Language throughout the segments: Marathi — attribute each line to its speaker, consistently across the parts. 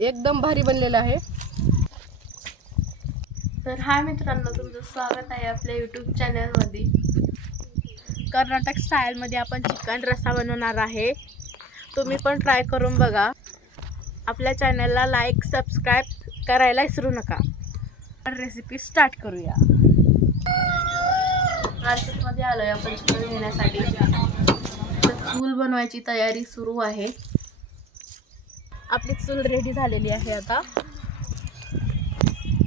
Speaker 1: एकदम भारी बनलेलं आहे.
Speaker 2: तर हाय मित्रांनो तुमचं स्वागत आहे आपल्या यूट्यूब चॅनलमध्ये
Speaker 1: कर्नाटक स्टाईलमध्ये आपण चिकन रस्सा बनवणार आहे. तुम्ही पण ट्राय करून बघा. आपल्या चॅनलला लाईक सबस्क्राईब करायला विसरू नका. रेसिपी स्टार्ट करूया.
Speaker 2: मार्केटमध्ये आलो आहे आपण चिकन घेण्यासाठी. तर फूल बनवायची तयारी सुरू आहे.
Speaker 1: आपली चूल रेडी झालेली आहे आता.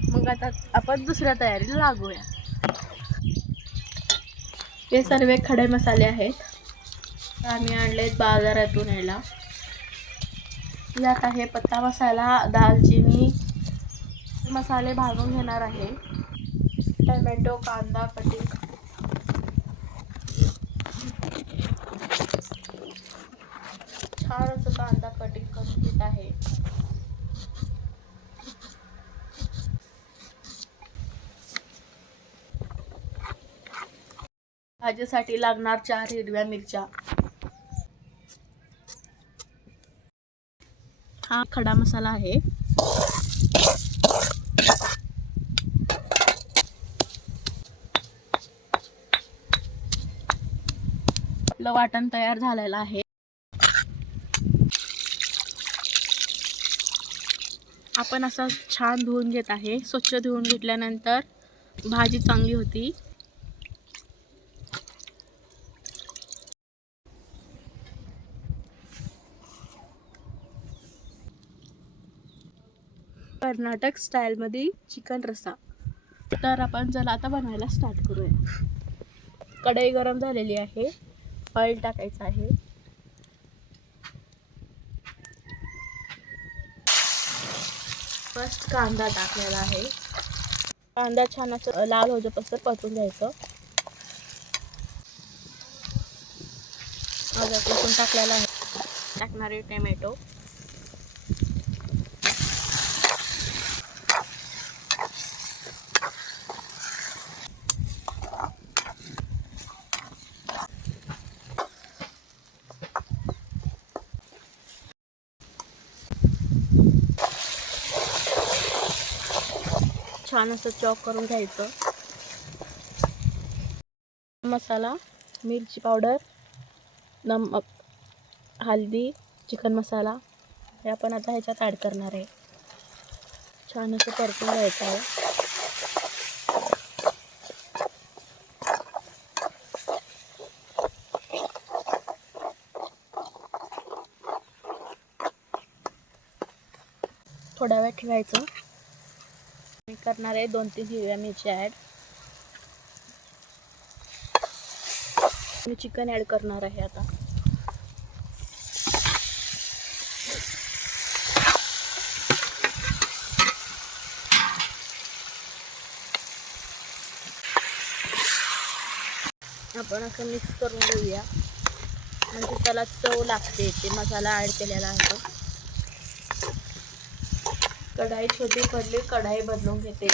Speaker 1: मग आता आपण दुसऱ्या तयारीला लागूया.
Speaker 2: हे सर्व खडे मसाले आहेत. आम्ही आहेत बाजारातून यायला यात आहे पत्ता मसाला दालचिनी मसाले भाजून घेणार आहे. टमॅटो कांदा कटिंग छान असं कांदा कटिंग करून घेत आहे
Speaker 1: भाजीसाठी लागणार चार हिरव्या मिरच्या. हा खडा मसाला आहे. आपलं वाटण तयार झालेलं आहे. आपण असं छान धुवून घेत आहे. स्वच्छ धुवून घेतल्यानंतर भाजी चांगली होती. कर्नाटक स्टाईलमध्ये चिकन रस्सा. तर आपण चला आता बनवायला स्टार्ट करूया. कढई गरम झालेली आहे. ऑइल टाकायचं आहे. फर्स्ट कांदा टाकलेला आहे. कांदा छान असं लाल होजोपासून परतून घ्यायचं. अद्रक टाकलेला आहे. टाकणारे टोमॅटो छान असं चॉप करून घ्यायचं. मसाला मिरची पावडर नमक हल्दी चिकन मसाला हे आपण आता ह्याच्यात ॲड करणार आहे. छान असं परतून घ्यायचं आहे. थोडा वेळ ठेवायचं. मी करणार आहे दोन तीन हिरव्या मिरच्या ॲड. मी चिकन ॲड करणार आहे आता. आपण असं मिक्स करून घेऊया. म्हणजे त्याला चव लागते ते मसाला ॲड केलेला आहे तो.
Speaker 2: कढाई छोटी पडली कढाई बदलून घेते.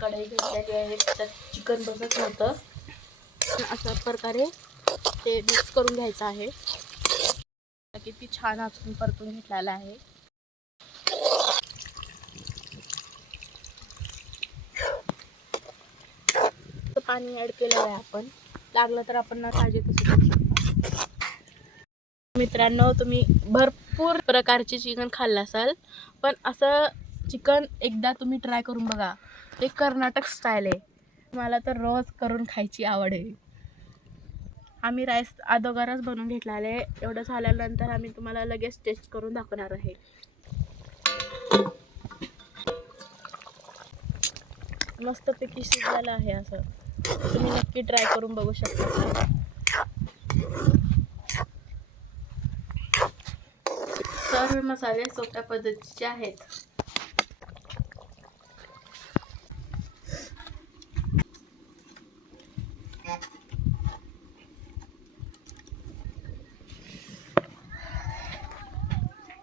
Speaker 1: कढाई घेतलेली आहे त्यात चिकन बसत नव्हतं. अशा प्रकारे ते मिक्स करून घ्यायचं आहे. किती छान आपण परतून घेतलेला आहे. तर पाणी ॲड केलेलं आहे आपण. लागलं तर आपण ना पाहिजे तसं करू शकता. मित्रांनो तुम्ही भरपूर प्रकारचे चिकन खाल्लं असाल पण असं चिकन एकदा तुम्ही ट्राय करून बघा. ते कर्नाटक स्टाईल आहे. मला तर रोज करून खायची आवड आहे. आम्ही राईस अदोगरच बनवून घेतला आहे. एवढं झाल्यानंतर आम्ही तुम्हाला लगेच टेस्ट करून दाखवणार आहे. मस्तपैकी शिजलेलं आहे असं. तुम्ही नक्की ट्राय करून बघू शकता
Speaker 2: सर्व मसाले सोप्या पद्धतीचे आहेत.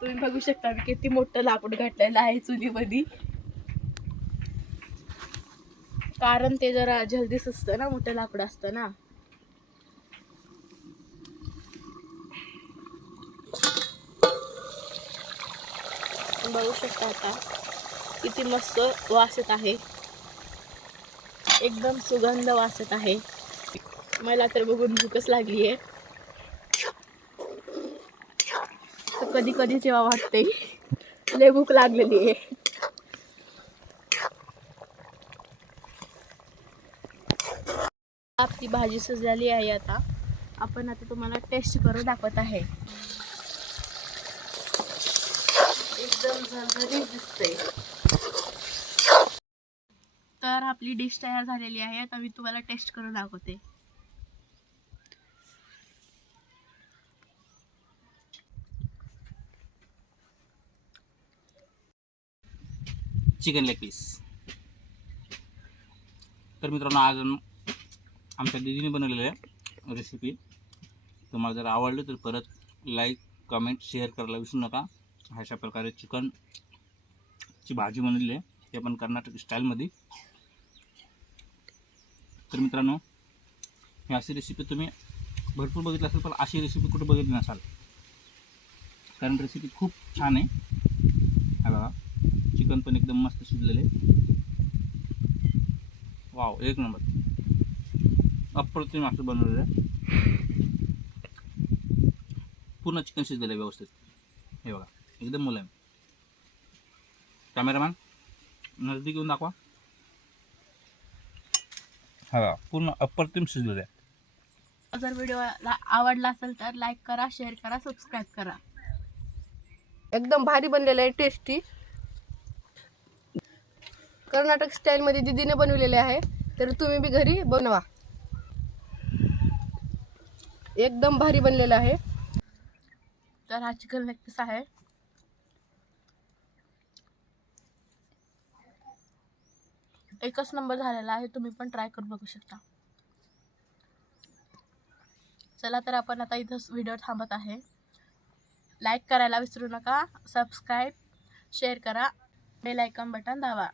Speaker 1: तुम्ही बघू शकता मी किती मोठं लाकूड घातलेलं आहे चुलीमध्ये. कारण ते जरा जलदीच असतं ना मोठं लाकूड असतं ना. बघू शकता आता. किती मस्त वासत आहे. एकदम सुगंध वासत आहे. मला तर बघून भूकच लागली आहे कधी कधी जेव्हा वाटते लय भूक लागलेली आहे. आपली भाजी सजलेली आहे आता. आपण आता तुम्हाला टेस्ट करून दाखवत आहे. दिसते तर आपली डिश तयार झालेली आहे. आता मी तुम्हाला टेस्ट करून दाखवते.
Speaker 3: चिकन लेग पीस तर मित्रांनो आज आमच्या दीदीने बनवलेलं रेसिपी तुम्हाला जर आवडलं तर परत लाईक कमेंट शेअर करायला विसरू नका. अशा प्रकारे चिकनची भाजी बनवलेली आहे. ते आपण कर्नाटक स्टाईलमध्ये तर मित्रांनो ही अशी रेसिपी तुम्ही भरपूर बघितली असेल पण अशी रेसिपी कुठं बघितली नसाल? कारण रेसिपी खूप छान आहे. हा बघा चिकन पण एकदम मस्त शिजलेले. वाव एक नंबर. अप्रतिम असं बनवलेलं आहे. पूर्ण चिकन शिजलेलं आहे व्यवस्थित. हे बघा. एकदम मुलायम कॅमेरामॅन नजदीक येऊन दाखवा. हा पूर्ण अप्रतिम शिजलेलं आहे
Speaker 1: जर व्हिडिओ आवडला असेल तर लाईक करा शेअर करा सबस्क्राईब करा.
Speaker 2: एकदम भारी बनलेलं आहे टेस्टी कर्नाटक स्टाईलमध्ये दीदीने बनवलेले आहे तर तुम्ही बी घरी बनवा. एकदम भारी बनलेलं आहे.
Speaker 1: तर हा चिकन लेग पीस आहे. एकच नंबर झालेला आहे तुम्ही पण ट्राय करून बघू शकता. चला तर आपण आता इथं व्हिडिओ थांबत आहे. लाईक करायला विसरू नका सबस्क्राईब शेअर करा बेल आयकॉन बटन दाबा.